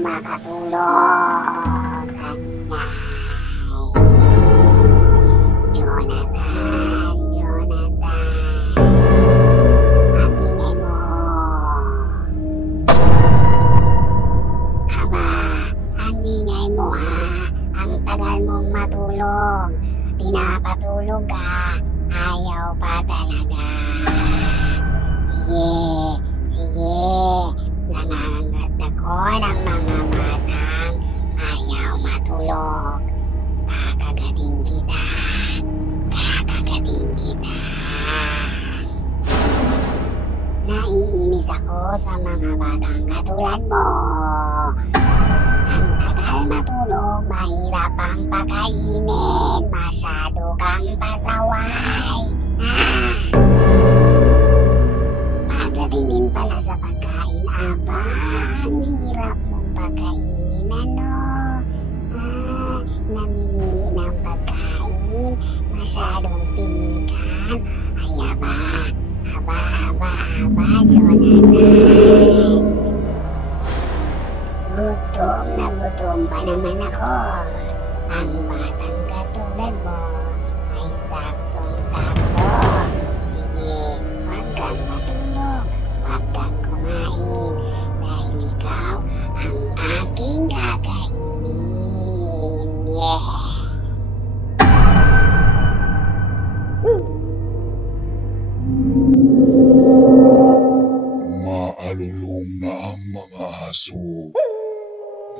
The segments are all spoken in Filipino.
makatulog. Jonathan, Jonathan, ang ingay mo. Aba, ang ingay mo ha. Ang tagal mong matulog. Pinapatulog ka. Ayaw pa talaga. Sige, sige. Nangangagat ako ng mga batang ayaw matulog. Kakagatin kita. Kakagatin kita. Naiinis ako sa mga batang katulad mo. Ang tagal matulog, mahirap ang pakainin. Masyado kang pasaway. Pagdating din pala sa pagkain, aba, ang hirap mong pagkainin, ano? Namimili ng pagkain, masyadong pikan. Ay, aba, Jonathan. Gutom pa naman ako. Ang batang katulad mo ay saktong-sakto. Sige, wag kang matulog, wag kang kumain, dahil ikaw ang aking kakainin. Yeah! Maalulong na ang mga aso.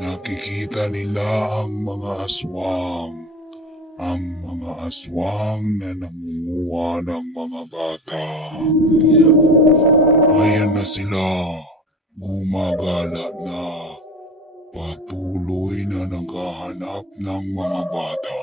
Nakikita nila ang mga aswang. Ang mga aswang na nangunguha ng mga bata. Ayan na sila. Gumagala na. Patuloy na naghahanap ng mga bata.